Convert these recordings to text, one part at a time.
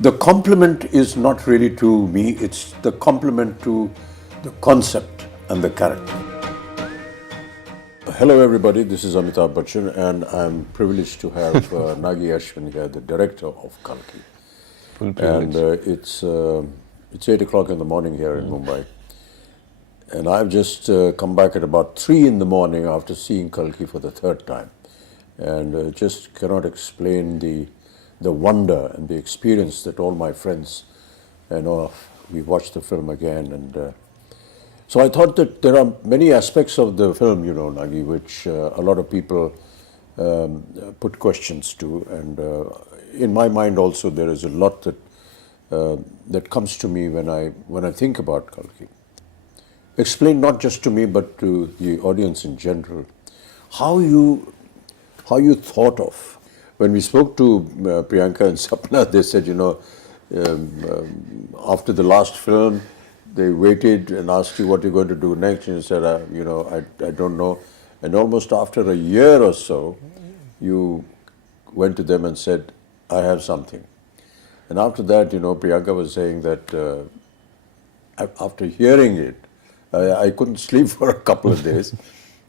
The compliment is not really to me, it's the compliment to the concept and the character. Hello everybody, this is Amitabh Bachchan and I'm privileged to have Nag Ashwin here, the director of Kalki. Full privilege. And it's 8 o'clock in the morning here in Mumbai. And I've just come back at about 3 in the morning after seeing Kalki for the third time. And just cannot explain the wonder and the experience that all my friends, we watched the film again. And so I thought that there are many aspects of the film, Nagi, which a lot of people put questions to. And in my mind also, there is a lot that comes to me when I think about Kalki. Explain not just to me, but to the audience in general, how you thought of. When we spoke to Priyanka and Sapna, they said, after the last film, they waited and asked you what you're going to do next, and you said, I don't know. And almost after a year or so, you went to them and said, I have something. And after that, Priyanka was saying that after hearing it, I couldn't sleep for a couple of days.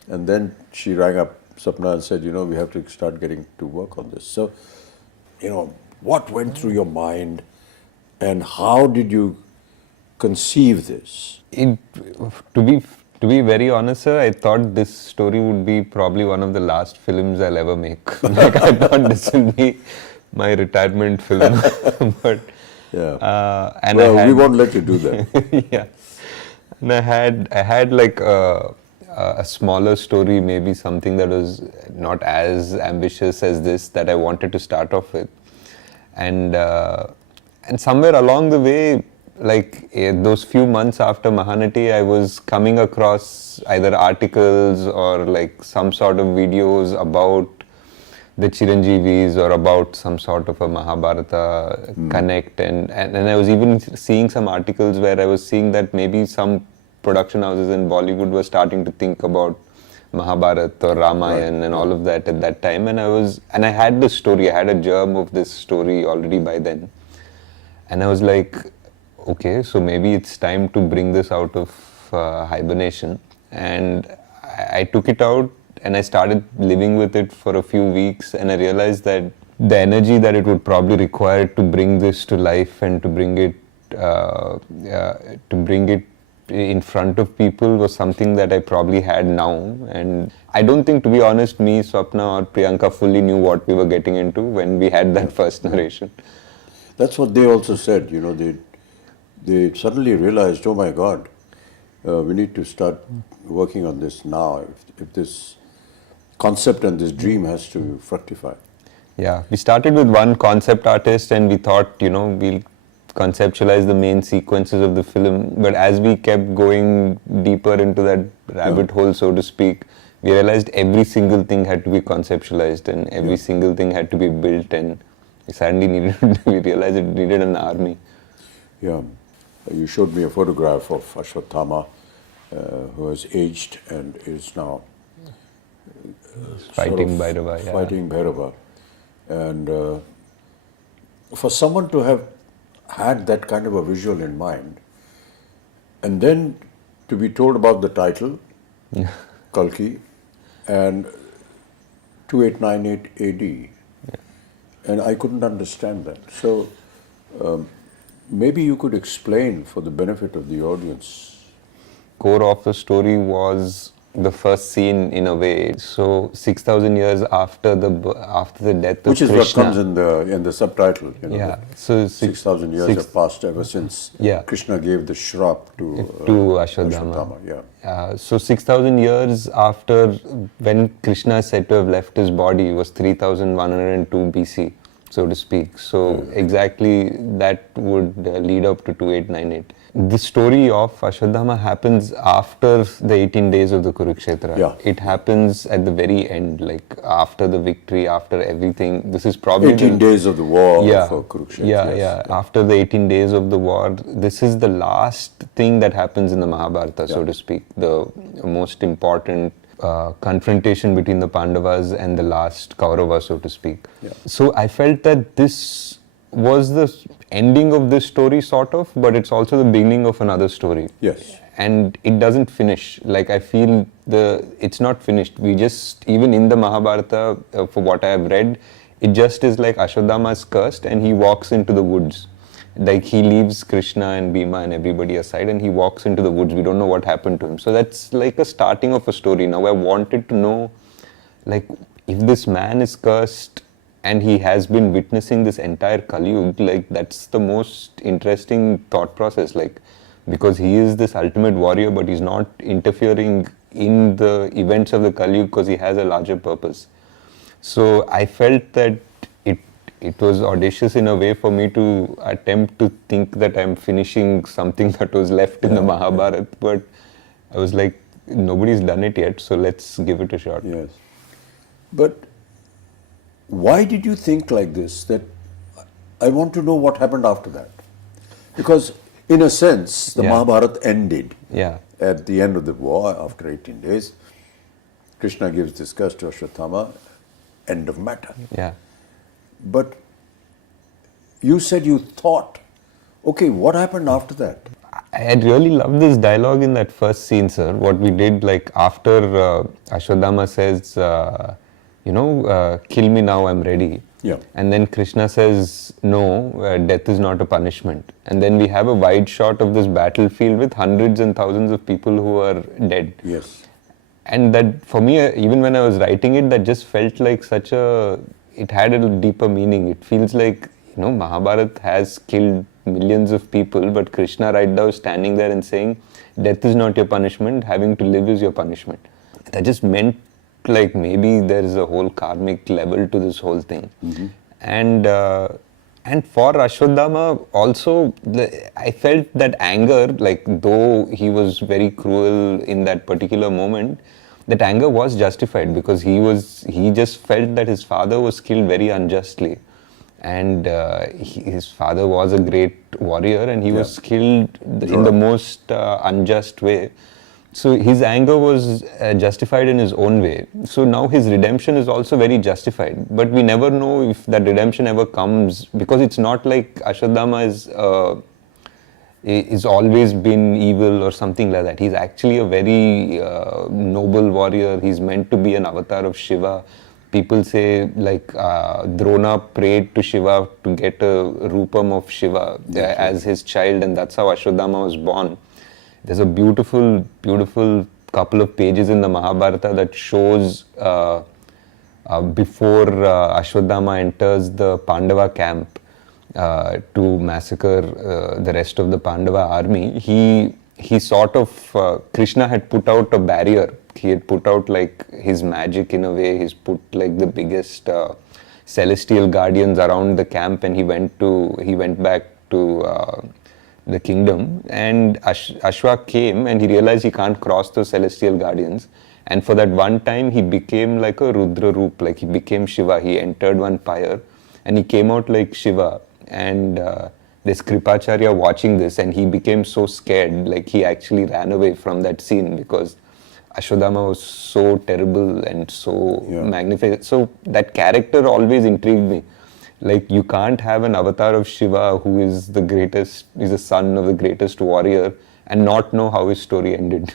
And then she rang up Sapna and said, we have to start getting to work on this. So, what went through your mind and how did you conceive this? To be very honest, sir, I thought this story would be probably one of the last films I'll ever make. Like, I thought this would be my retirement film. But and we won't let you do that. Yeah. And I had like a smaller story, maybe something that was not as ambitious as this, that I wanted to start off with. And somewhere along the way, like those few months after Mahanati, I was coming across either articles or like some sort of videos about the Chiranjeevis or about some sort of a Mahabharata connect, and I was even seeing some articles where I was seeing that maybe some production houses in Bollywood were starting to think about Mahabharata or Ramayana and all of that at that time, and I had this story, I had a germ of this story already by then, and I was like, okay, so maybe it's time to bring this out of hibernation, and I took it out. And I started living with it for a few weeks, and I realized that the energy that it would probably require to bring this to life and to bring it in front of people was something that I probably had now. And I don't think, to be honest, me, Swapna or Priyanka fully knew what we were getting into when we had that first narration. That's what they also said, they suddenly realized, oh my God, we need to start working on this now if this concept and this dream has to fructify. Yeah, we started with one concept artist and we thought, we'll conceptualize the main sequences of the film. But as we kept going deeper into that rabbit hole, so to speak, we realized every single thing had to be conceptualized and every single thing had to be built, and we realized it needed an army. Yeah, you showed me a photograph of Ashwatthama who has aged and is now fighting Bhairava. Yeah. Fighting Bhairava. And for someone to have had that kind of a visual in mind, and then to be told about the title, Kalki, and 2898 AD, and I couldn't understand that. So maybe you could explain for the benefit of the audience. Core of the story was the first scene, in a way. So 6,000 years after the death of Krishna. Which is what comes in the subtitle. Yeah. So 6,000 years have passed ever since Krishna gave the shrap to Ashwatthama. Yeah. So 6,000 years after, when Krishna is said to have left his body, was 3,102 BC, so to speak. So exactly that would lead up to 2898. The story of Ashwatthama happens after the 18 days of the Kurukshetra. Yeah. It happens at the very end, like after the victory, after everything. This is probably 18 days of the war for Kurukshetra. Yeah. After the 18 days of the war, this is the last thing that happens in the Mahabharata, so to speak. The most important confrontation between the Pandavas and the last Kaurava, so to speak. Yeah. So I felt that this was the ending of this story, sort of, but it's also the beginning of another story. Yes. And it doesn't finish. Like, I feel it's not finished. We just, even in the Mahabharata, for what I have read, it just is like Ashwadama is cursed and he walks into the woods. Like, he leaves Krishna and Bhima and everybody aside and he walks into the woods. We don't know what happened to him. So that's like a starting of a story. Now I wanted to know, like, if this man is cursed and he has been witnessing this entire Kali Yuga, like, that's the most interesting thought process. Like, because he is this ultimate warrior, but he's not interfering in the events of the Kali Yuga because he has a larger purpose. So I felt that it was audacious in a way for me to attempt to think that I'm finishing something that was left in the Mahabharata, but I was like, nobody's done it yet, so let's give it a shot. Yes. But why did you think like this? That I want to know what happened after that. Because in a sense, the Mahabharata ended at the end of the war after 18 days. Krishna gives this curse to Ashwatthama, end of matter. Yeah. But you said you thought, okay, what happened after that? I had really loved this dialogue in that first scene, sir. What we did, like, after Ashwadama says, kill me now, I'm ready. Yeah. And then Krishna says, no, death is not a punishment. And then we have a wide shot of this battlefield with hundreds and thousands of people who are dead. Yes. And that, for me, even when I was writing it, that just felt like it had a deeper meaning. It feels like, Mahabharata has killed millions of people, but Krishna right now is standing there and saying, death is not your punishment, having to live is your punishment. That just meant, like, maybe there is a whole karmic level to this whole thing. Mm-hmm. And for Ashwadama also, I felt that anger, like, though he was very cruel in that particular moment, that anger was justified because he just felt that his father was killed very unjustly. And his father was a great warrior and he was killed in the most unjust way. So his anger was justified in his own way. So now his redemption is also very justified. But we never know if that redemption ever comes, because it's not like Ashwadama is always been evil or something like that. He's actually a very noble warrior. He's meant to be an avatar of Shiva. People say, like, Drona prayed to Shiva to get a rupam of Shiva as his child, and that's how Ashwadama was born. There's a beautiful, beautiful couple of pages in the Mahabharata that shows before Ashwadama enters the Pandava camp to massacre the rest of the Pandava army, he sort of, Krishna had put out a barrier. He had put out, like, his magic in a way. He's put, like, the biggest celestial guardians around the camp, and he went back to the kingdom, and Ashwa came and he realized he can't cross those celestial guardians, and for that one time he became like a Rudra Roop, like he became Shiva. He entered one pyre and he came out like Shiva, and there's Kripacharya watching this and he became so scared, like he actually ran away from that scene because Ashwadama was so terrible and so magnificent. So that character always intrigued me. Like, you can't have an avatar of Shiva who is the greatest, is the son of the greatest warrior, and not know how his story ended.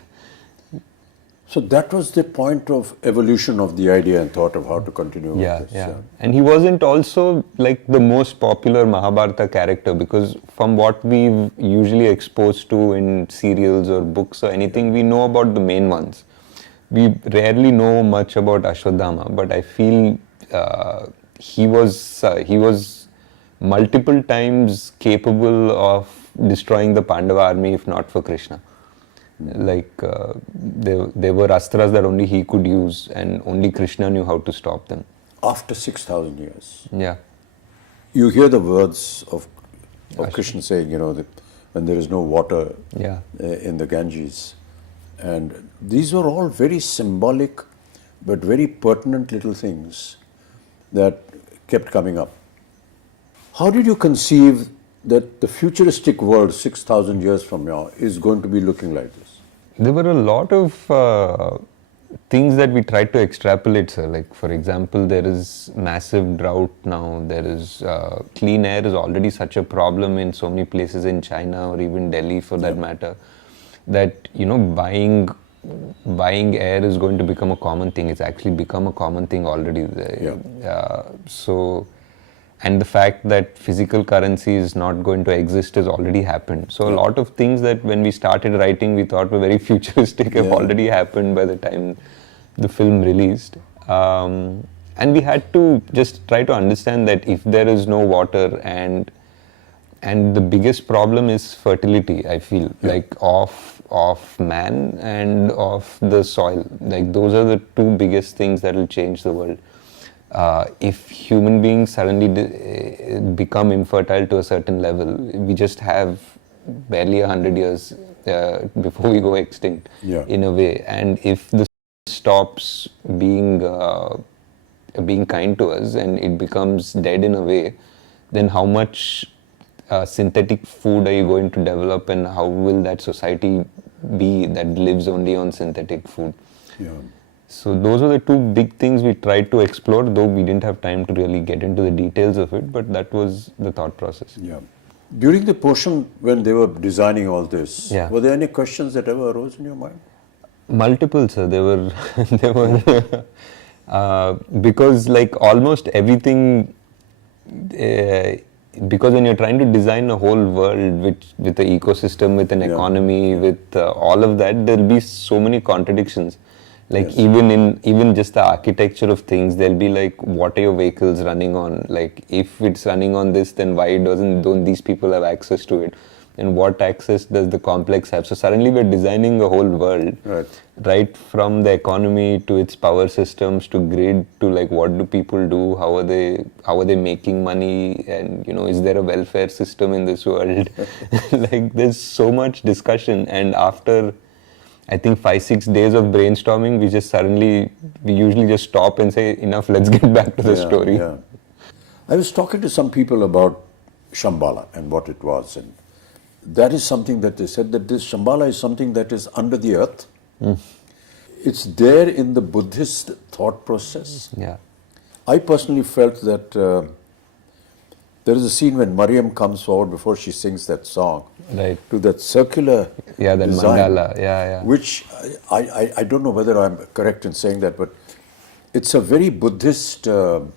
So that was the point of evolution of the idea and thought of how to continue with this. Yeah. And he wasn't also, like, the most popular Mahabharata character, because from what we've usually exposed to in serials or books or anything, we know about the main ones. We rarely know much about Ashwadama, but I feel he was multiple times capable of destroying the Pandava army if not for Krishna. Like, there were astras that only he could use and only Krishna knew how to stop them. After 6,000 years. Yeah. You hear the words of Krishna saying, that when there is no water in the Ganges. And these were all very symbolic but very pertinent little things that kept coming up. How did you conceive that the futuristic world 6,000 years from now is going to be looking like this? There were a lot of things that we try to extrapolate, sir. Like, for example, there is massive drought now. There is clean air is already such a problem in so many places in China or even Delhi, for that matter, that buying air is going to become a common thing. It's actually become a common thing already. And the fact that physical currency is not going to exist has already happened. So a lot of things that when we started writing we thought were very futuristic have already happened by the time the film released. And we had to just try to understand that if there is no water, and the biggest problem is fertility, I feel, like of man and of the soil. Like, those are the two biggest things that will change the world. If human beings suddenly become infertile to a certain level, we just have barely 100 years before we go extinct, in a way. And if the stops being kind to us and it becomes dead in a way, then how much synthetic food are you going to develop, and how will that society be that lives only on synthetic food? So those are the two big things we tried to explore, though we didn't have time to really get into the details of it, but that was the thought process. During the portion when they were designing all this, were there any questions that ever arose in your mind? Multiple, sir. There were because like almost everything, because when you're trying to design a whole world with an ecosystem, with an economy, with all of that, there'll be so many contradictions. Like even just the architecture of things, there'll be like, what are your vehicles running on? Like, if it's running on this, then why don't these people have access to it? And what access does the complex have? So suddenly we're designing a whole world, right from the economy to its power systems to grid to like, what do people do? How are they making money? And is there a welfare system in this world? Like, there's so much discussion, and after I think 5-6 days of brainstorming, we usually just stop and say, enough, let's get back to the story. I was talking to some people about Shambhala and what it was, and that is something that they said, that this Shambhala is something that is under the earth. It's there in the Buddhist thought process. I personally felt that there is a scene when Mariam comes forward before she sings that song, to that circular that design, mandala, which I don't know whether I'm correct in saying that, but it's a very Buddhist. So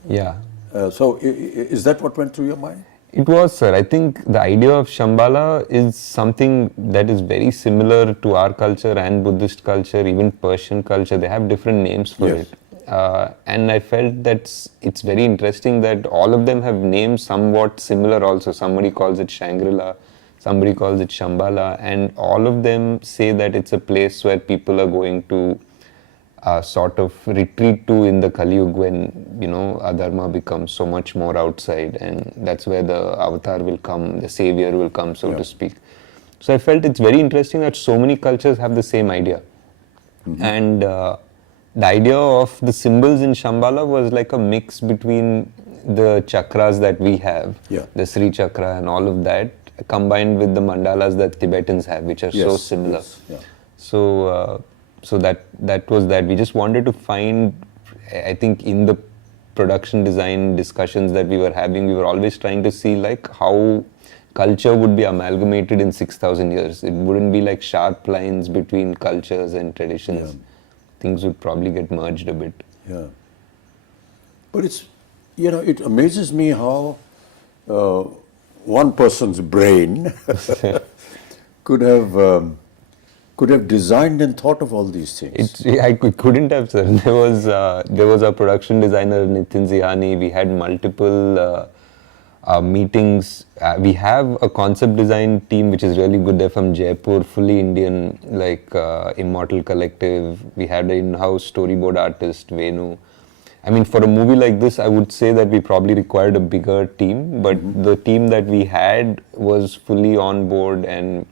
is that what went through your mind? It was, sir. I think the idea of Shambhala is something that is very similar to our culture and Buddhist culture, even Persian culture. They have different names for it. And I felt that it's very interesting that all of them have names somewhat similar also. Somebody calls it Shangri-La, somebody calls it Shambhala, and all of them say that it's a place where people are going to sort of retreat to in the Kali Yuga, when adharma becomes so much more outside, and that's where the avatar will come, the savior will come, so to speak. So I felt it's very interesting that so many cultures have the same idea. And the idea of the symbols in Shambhala was like a mix between the chakras that we have, the Sri Chakra and all of that, combined with the mandalas that Tibetans have, which are so similar. So that was that. We just wanted to find, I think in the production design discussions that we were having, we were always trying to see like how culture would be amalgamated in 6,000 years. It wouldn't be like sharp lines between cultures and traditions. Things would probably get merged a bit. But it's, it amazes me how one person's brain could have designed and thought of all these things. I couldn't have, sir. There was a production designer, Nitin Zihani. We had multiple meetings. We have a concept design team which is really good. They're from Jaipur, fully Indian, like Immortal Collective. We had an in-house storyboard artist, Venu. I mean, for a movie like this, I would say that we probably required a bigger team, but the team that we had was fully on board, and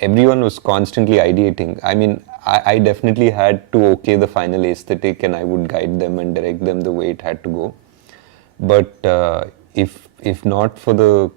everyone was constantly ideating. I mean, I definitely had to okay the final aesthetic, and I would guide them and direct them the way it had to go. But if not for the